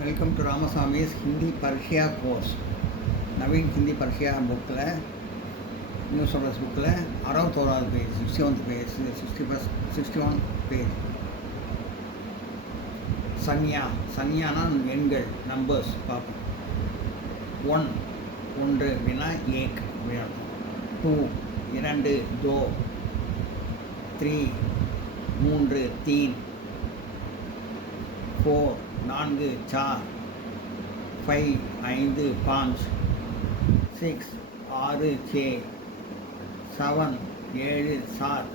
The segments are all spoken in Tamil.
வெல்கம் டு ராமசாமிஸ் ஹிந்தி பர்ஷியா கோர்ஸ். நவீன் ஹிந்தி பர்ஷியா புக்கில் நியூ சோலர்ஸ் புக்கில் 61வது பேஜ், 61th பேஜ், 61 பேஜ். சன்யானா எண்கள், நம்பர்ஸ் பார்ப்போம். 1 வினா ஏக் வினா, 2 दो, 3 तीन, 4 चार, 5 पाँच, 6 छः, 7 सात,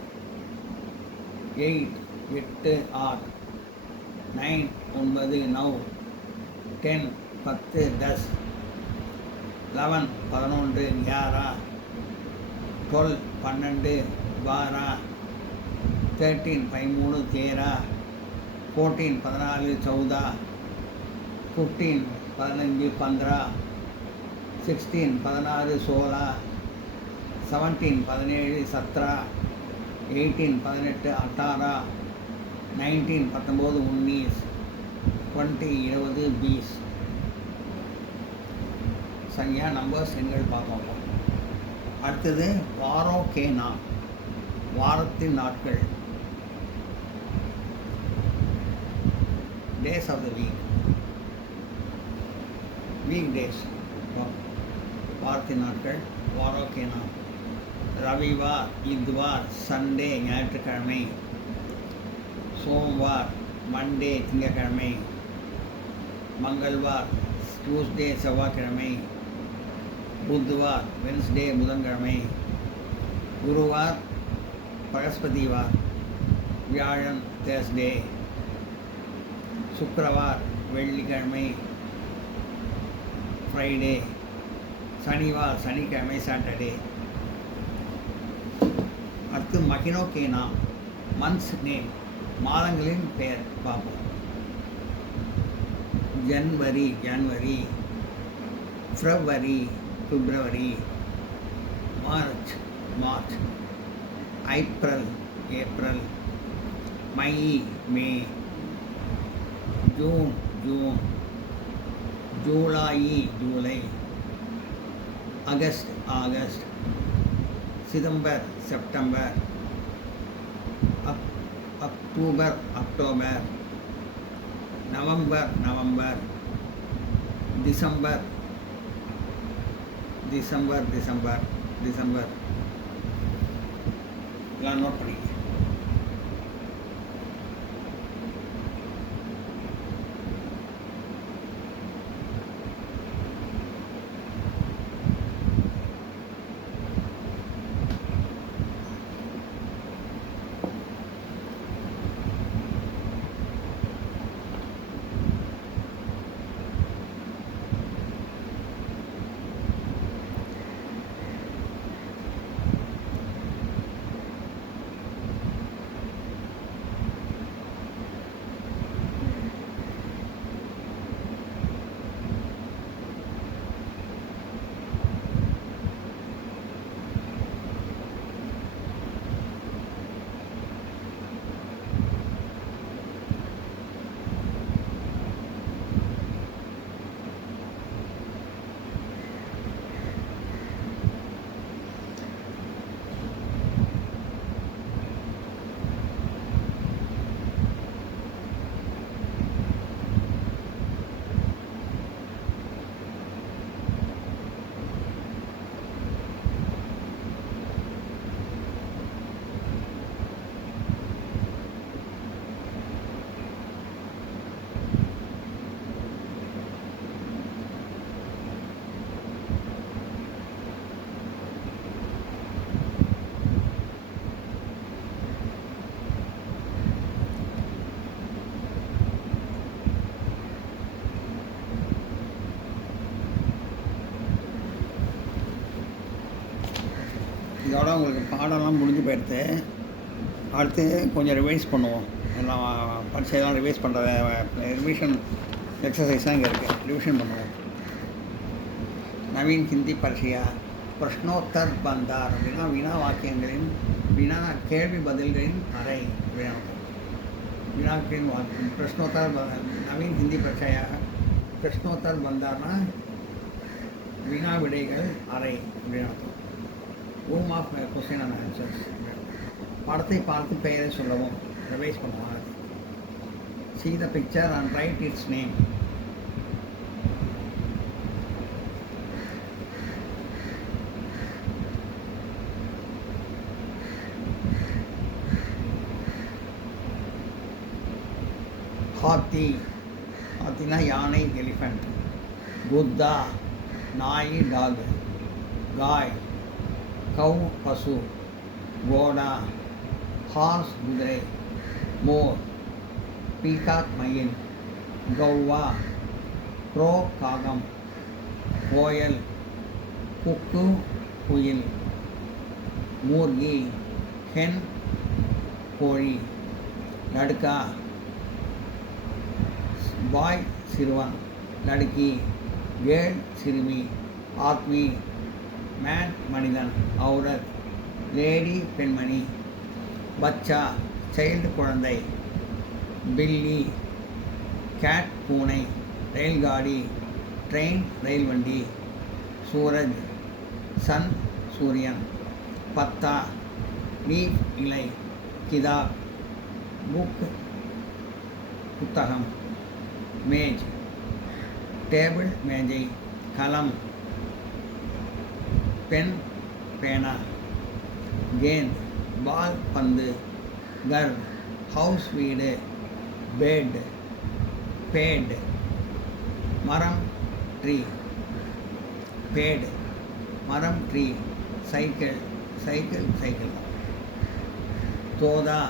8 आठ, 9 नौ, 10 10, 11 11, 12 12, 13 13, 14 14, 15 15, 16 16, 16, 17 17, 17, 18 18, 18, 19 19, 20 20, 20. संज्ञा नंबर्स எண்கள் பார்ப்போம். அடுத்தது வாரோ கே நாம், வாரத்தின் நாட்கள், days of the week, weekdays, வாரத்தின் நாட்கள், வாரோ கே நாம். ரவிவார், இத்வார், சண்டே ஞாயிற்றுக்கிழமை, சோம்வார், மண்டே திங்கட்கிழமை, மங்கள்வார், டியூஸ்டே செவ்வாய்க்கிழமை, புத்வார், வென்ஸ்டே புதன்கிழமை, குருவார், பிரகஸ்பதிவார், வியாழன் தேர்ஸ்டே, சுக்கிரவார், வெள்ளிக்கிழமை, ஃப்ரைடே, சனிவார், சனிக்கிழமை, சாட்டர்டே. அடுத்து மகினோ கே நாம், மந்த்ஸ் நேம், மாதங்களின் பெயர் பார்ப்போம். ஜனவரி ஜனவரி, ஃபெப்ரவரி பிப்ரவரி, மார்ச் மார்ச், ஏப்ரல் ஏப்ரல், மை மே, ஜூன் ஜூன், ஜூலை ஜூலை, அகஸ்ட் ஆகஸ்ட், சிதம்பர் செப்டம்பர், அக்டோபர் அக்டோபர், நவம்பர் நவம்பர், டிசம்பர் டிசம்பர் டிசம்பர் டிசம்பர். இதெல்லாம் நோட் பண்ணிக்க. இதோட உங்களுக்கு பாடம்லாம் முடிஞ்சு போயிடுது. அடுத்து கொஞ்சம் ரிவைஸ் பண்ணுவோம். எல்லாம் பரீட்சையெல்லாம் ரிவைஸ் பண்ணுற ரிவிஷன் எக்ஸசைஸ்லாம் இங்கே இருக்குது. ரிவிஷன் பண்ணுவோம். நவீன் ஹிந்தி பரீட்சையா பிரஷ்னோத்தர் பந்தார் அப்படின்னா வினா வாக்கியங்களின் வினா கேள்வி பதில்களின் அறை வினா வினாக்களின் பிரஷ்னோத்தர் நவீன் ஹிந்தி பரீட்சையா பிரஷ்னோத்தர் வந்தார்னா வினா விடைகள் அறை அப்படின்னு அர்த்தம். Room of question and answers. படத்தை பார்த்து பெயரை சொல்லவும், ரிவைஸ் பண்ணுவாங்க. See the picture and write its name. ஹாத்தி, ஹாத்தினா யானை, எலிஃபண்ட். புத்தா, நாய், டாக். காய், கவ், பசு. கோடா, ஹார்ஸ், குதிரை. மோர், பீகாக், மயில். கௌவா, க்ரோ, காகம். கோயல், குக்கு, குயில். மூர்கி, ஹென், கோழி. லடுக்கா, பாய், சிறுவன். லடுக்கி, கேர்ள், சிறுமி. ஆத்மி, மேன், மனிதன். அவுரத், லேடி, பெண்மணி. பச்சா, சைல்டு, குழந்தை. பில்லி, கேட், பூனை. ரயில்காடி, ட்ரெயின், ரயில் வண்டி. சூரஜ், சன், சூரியன். பத்தா, லீஃப், இலை. கிதாப், புக், புத்தகம். மேஜ், டேபிள், மேஜை. கலம், பென், பேனா. கேந்த், பால், பந்து. கர், ஹவுஸ், வீடு. பெட், பேட். மரம், ட்ரீ. பேட், மரம், ட்ரீ. Cycle, cycle, cycle. தோதா,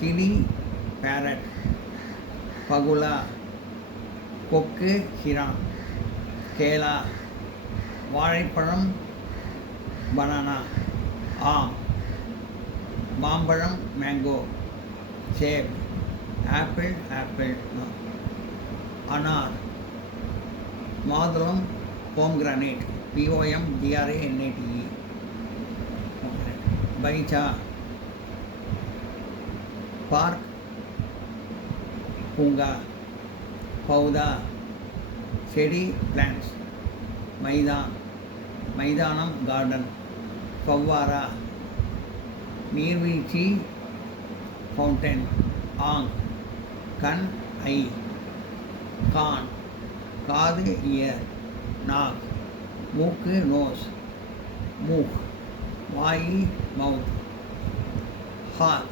கிளி, பேரட். பகுலா, கொக்கு, ஹிரான். கேலா, வாழைப்பழம், பனானா. ஆம், மாம்பழம், மேங்கோ. சேப், ஆப்பிள், ஆப்பிள். அனார், மாதுளம், போம்கிரானேட். POMGRANATE. பகீச்சா, பார்க், பூங்கா. பௌதா, செடி, பிளான்ட்ஸ். மைதான், மைதானம், கார்டன். ஃபவ்வாரா, நீர்வீழ்ச்சி, ஃபவுண்டன். ஆங், கண், ஐ. கான், காது, இயர். நாக், மூக்கு, நோஸ். மூக், வாய், மவுத். ஹாத்,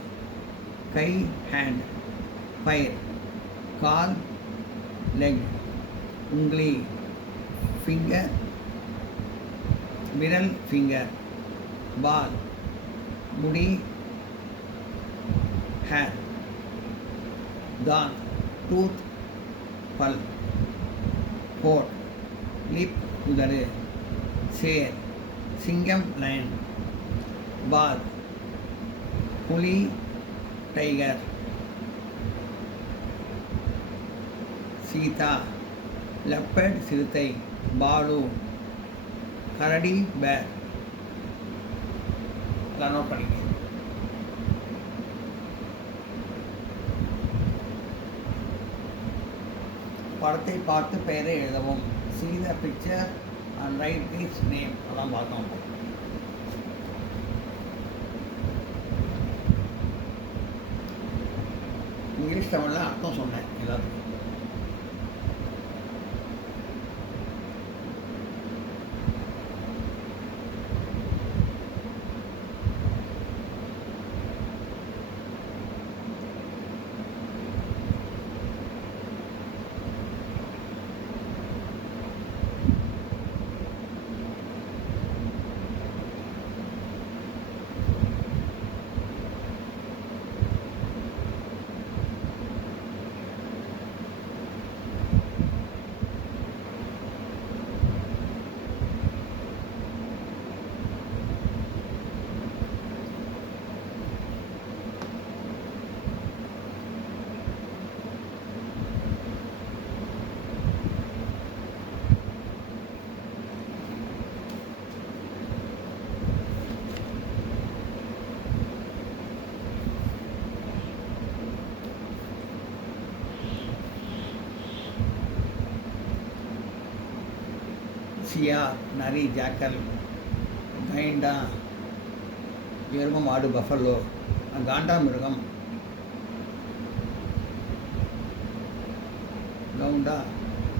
கை, ஹேண்ட். ஃபயர், கால், லெக். உங்லி, ஃபிங்கர், விரல், ஃபிங்கர். பால், முடி, ஹேர். தாந்த், டூத், பல். கோட், லிப், உதடு. சேர், சிங்கம், லயன். பாத், புலி, டைகர். சீதா, லெப்பர்ட், சிறுத்தை. பாலு, கரடி, பேர். எல்லாம் நோட் பண்ணிக்க. படத்தை பார்த்து பெயரை எழுதவும். See the picture and write its name. அதான் பார்த்தோம். இங்கிலீஷ் தமிழில் அர்த்தம் சொன்னேன் எல்லாத்துக்கும். சியா நரி ஜாக்கல், கைண்டா எரும மாடு பஃபலோ, காண்டாமிருகம் கவுண்டா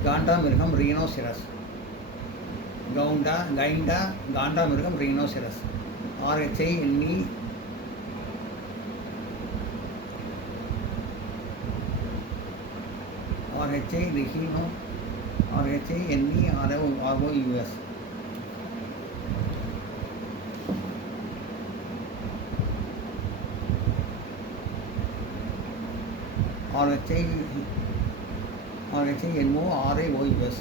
காண்டாமிருகம் ரீனோசிரஸ், கைண்டா காண்டாமிருகம் ரீனோசிரஸ், ஆர்ஹெச்ஐ எண்ணி ஆர்ஹெச்ஐ ரிஹினோ ஆர்ஹெச்ஐ எண்ணி RO RHI NO RIOUS,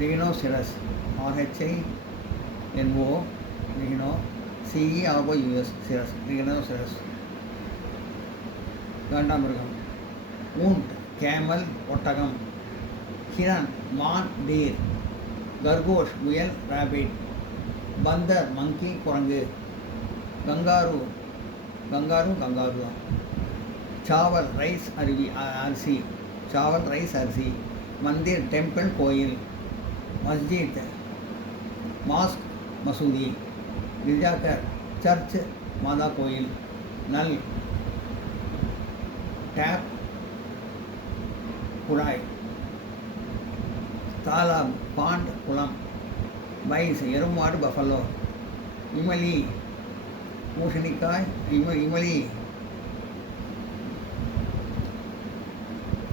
Rhinoceros, RHI NO Rhino CEROUS Cirrus, Rhinoceros, காண்டாமிருகம், ஊண்ட் கேமல் ஒட்டகம், ஹிரன் மான் டீர், கர்கோஷ் முயல் ராபிட், பந்தர் மங்கி குரங்கு, கங்காரு தான், சாவல் ரைஸ் அரிசி, சாவல் ரைஸ் அரிசி, மந்திர் டெம்பிள் கோயில், மஸ்ஜித் மாஸ்க் மசூதி, கிர்ஜாக்கர் சர்ச் மாதா கோயில், நல் டேப் குழாய், தாலாப் பாண்ட் குளம், பைஸ் எருமாடு பஃபலோ, இமலி பூசணிக்காய், இமலி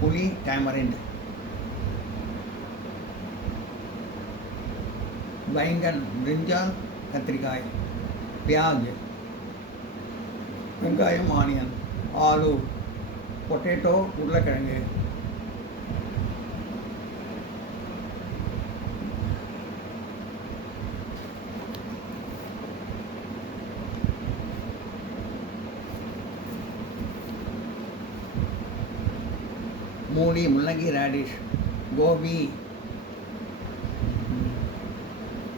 புலி டேமரிண்ட், பைங்கன் பிரிஞ்சால் கத்திரிக்காய், பியாஜ் வெங்காயம் ஆனியன், ஆலு பொட்டேட்டோ உருளைக்கிழங்கு, மூடி முள்ளங்கி ரேடிஷ், கோபி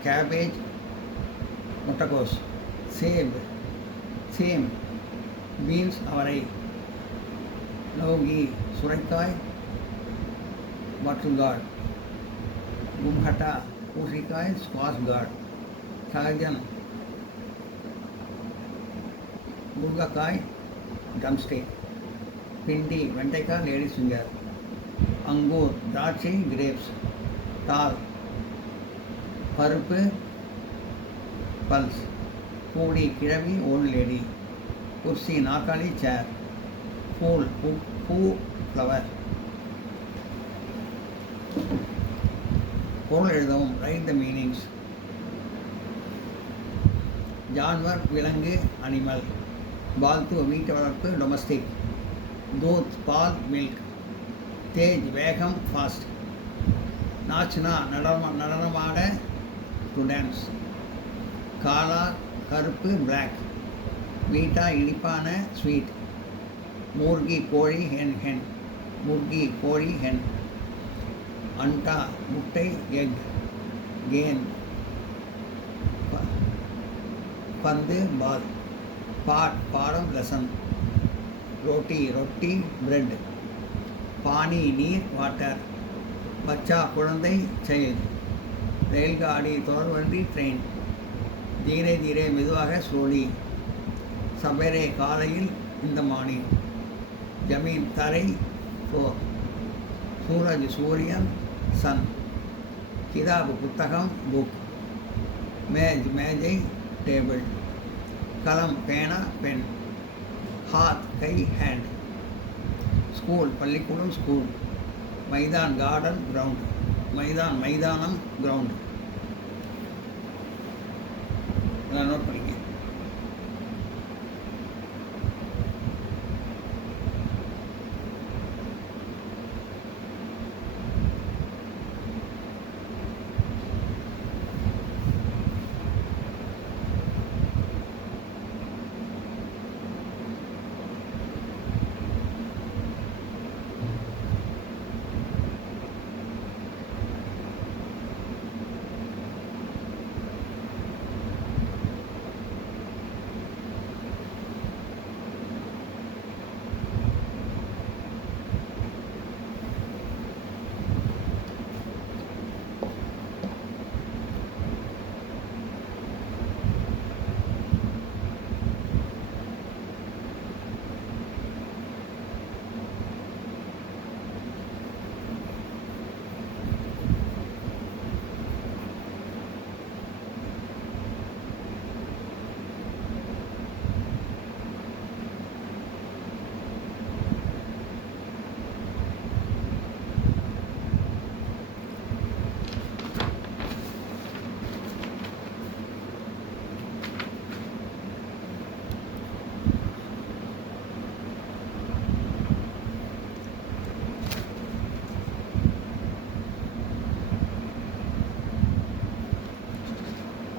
கேபேஜ் முட்டைக்கோஸ், சேம் பீன்ஸ் அவரை, லௌகி சுரைக்காய் பட்டர்கார்ட், கும்ஹட்டா பூசணிக்காய் ஸ்குவாஷ் கார்ட், சகஜன் முருங்கைக்காய் ட்ரம்ஸ்டிக், பிண்டி வெண்டைக்காய் லேடிஸ் ஃபிங்கர், அங்கூர் திராட்சை கிரேப்ஸ், தால் பருப்பு பல்ஸ், பூடி கிழவி ஓல்ட் லேடி, குர்சி நாற்காலி சேர், ஃபூல் பூ ஃப்ளவர். பொருள் எழுதவும், ரைட் த மீனிங்ஸ். ஜான்வர் விலங்கு அனிமல், பால்து வீட்டு வளர்ப்பு டொமஸ்டிக், தூத் பால் மில்க், தேஜ் வேகம் ஃபாஸ்ட், நாச்னா நடனமாட டு டான்ஸ், காலா கருப்பு பிளாக், மீட்டா இனிப்பான ஸ்வீட், மூர்கி கோழி ஹென், முர்கி கோழி ஹென், அண்டா முட்டை எக், கேன் பந்து பால், பாடம் லெசன், ரொட்டி பிரெட், பானி நீர் வாட்டர், பச்சா குழந்தை சைல்டு, ரயில்காடி தொடர்வண்டி ட்ரெயின், தீரே மெதுவாக ஸ்லோலி, சபரே காலையில் இந்த மார்னிங், ஜமீன் தரை ஃப்ளோர், சூரஜ் சூரியன் சன், கிதாப் புத்தகம் புக், மேஜை டேபிள், கலம் பேனா பென், ஹாத் கை ஹேண்ட், ஸ்கூல் பள்ளிக்கூடம் ஸ்கூல், மைதான் கார்டன் கிரவுண்ட், மைதானம் கிரவுண்ட். இதெல்லாம் நோட் பண்ணிக்க.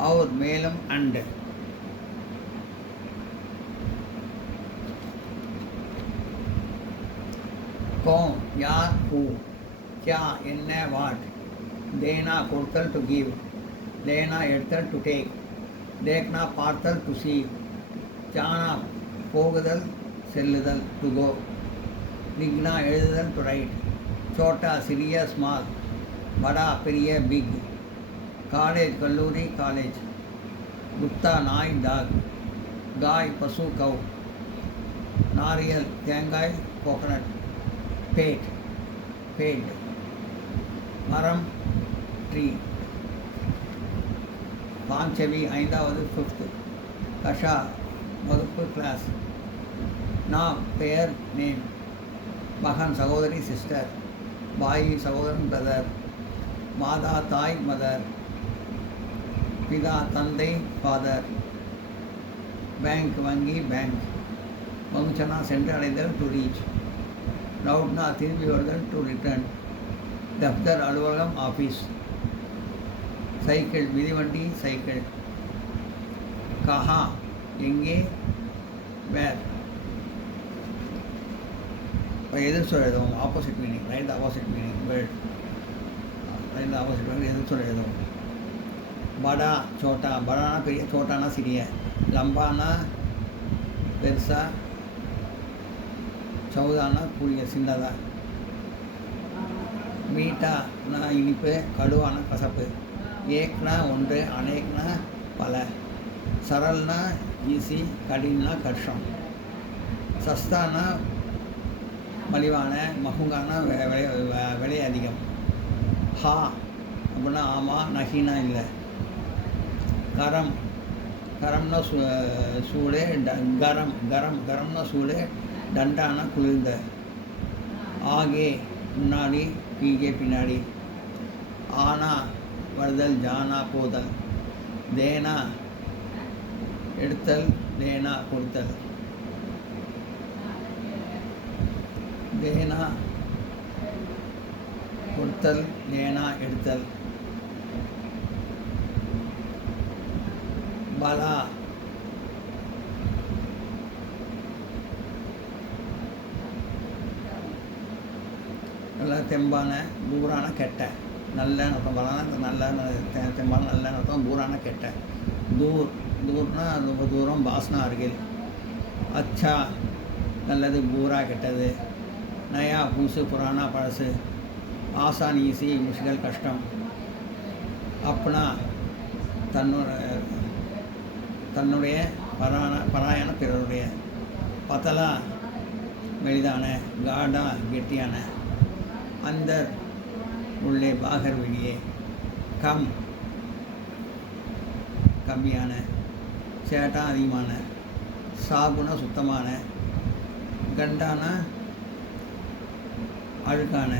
और மேலும் and कौन यार who क्या என்ன what देना கொடுத்தல் to give लेना எடுத்தல் to take देखना பார்த்தல் to see जाना போகுதல் செல்லுதல் to go लिखना எழுதுதல் to write छोटा சிறிய small बड़ा பெரிய big காலேஜ் கல்லூரி காலேஜ் குத்தா நாய் டாக் गाय पशु कौ नारियल தேங்காய் கோகனட் पेट पेड मरम ट्री पांचवी ஐந்தாவது ஃபிஃப்த் கஷா வகுப்பு கிளாஸ் நாம் பெயர் நேம் மகன் சகோதரி சிஸ்டர் பாய் சகோதரன் பிரதர் மாதா தாய் மதர் பிதா தந்தை ஃபாதர் பேங்க் வங்கி பேங்க் வங்குச்சனா சென்று அடைதல் டு ரீச் லவுட்னா திரும்பி வருதல் டு ரிட்டர்ன் தப்தர் அலுவலகம் ஆஃபீஸ் சைக்கிள் மிதிவண்டி சைக்கிள் கஹா எங்கே வேர் இப்போ எதிர் சொல் எழுதுவோம் opposite meaning right opposite meaning word right opposite meaning எதிர் சொல் எழுதுவோம் படா சோட்டா படானா பெரிய சோட்டானா சிறிய லம்பானா பெருசா சௌதானா கூடிய சின்னதா மீட்டானா இனிப்பு கடுவானா கசப்பு ஏக்னா ஒன்று அநேக்னா பல சரல்னா ஈஸி கடினா கஷ்டம் சஸ்தானா மலிவான மகுங்கானா விலை அதிகம் ஹா அப்படின்னா ஆமாம் நஹீனா இல்லை கரம் கரம்னா சூடு கரம் கரம் கரம்னா சூடு டண்டானா குளிர்ந்த ஆகே முன்னாடி பீகே பின்னாடி ஆனா வருதல் ஜானா போதல் தேனா எடுத்தல் தேனா கொடுத்தல் தேனா கொடுத்தல் தேனா எடுத்தல் பலா நல்ல தெம்பான பூரான கெட்ட நல்ல அர்த்தம் பலான நல்ல தெம்பான நல்ல அர்த்தம் பூரான கெட்ட தூர் தூர்னா ரொம்ப தூரம் பாஸ்னா அருகில் அச்சா நல்லது பூரா கெட்டது நயா பூசு புராணா பழசு ஆசான் ஈஸி முஷ்கல் கஷ்டம் அப்னா தன்னுடைய பராயண பிறருடைய பத்தலா மெலிதான காடா கெட்டியான அந்தர் உள்ளே பாகர் வெளியே கம் கம்மியான சேட்டா அதிகமான சாகுனா சுத்தமான கண்டானா அழுக்கான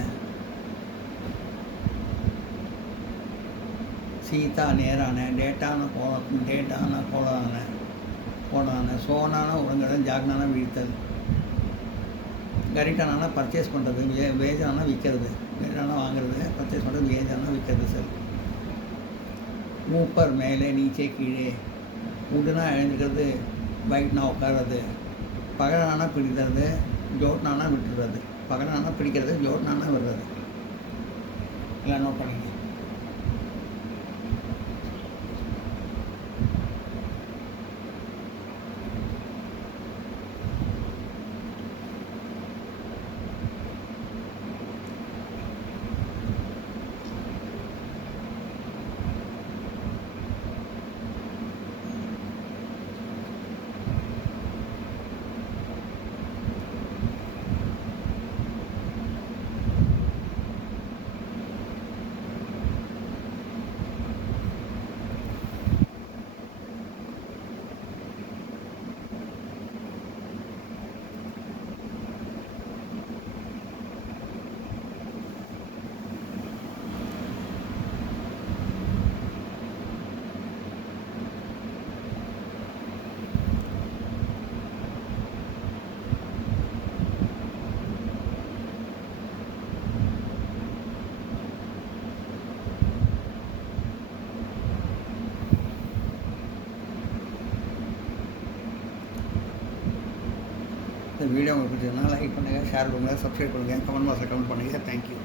சீதா நேரான டேட்டான கோடான சோனான உறங்குதல் ஜாக்னான வீழ்த்தல் கரிட்டானா பர்ச்சேஸ் பண்ணுறது வேஜானா விற்கிறது வேஜானா வாங்குறது பர்ச்சேஸ் பண்ணுறது வேஜானா விற்கிறது சார் ஊப்பர் மேலே நீச்சே கீழே உடுனா எழுந்துக்கிறது பைட்னா உட்கார்றது பகலானா பிடிக்கிறது ஜோட்னானா விட்டுறது பகலானா பிடிக்கிறது ஜோட்னானா விடுறது இல்லை நோட் பண்ணிங்க இந்த வீடியோ உங்களுக்கு பிடிச்சதுன்னா லைக் பண்ணுங்கள், ஷேர் பண்ணுங்கள், சப்ஸ்கிரைப் பண்ணுங்கள், கமெண்ட் பாக்ஸில் கமெண்ட் பண்ணுங்கள். தேங்க்யூ.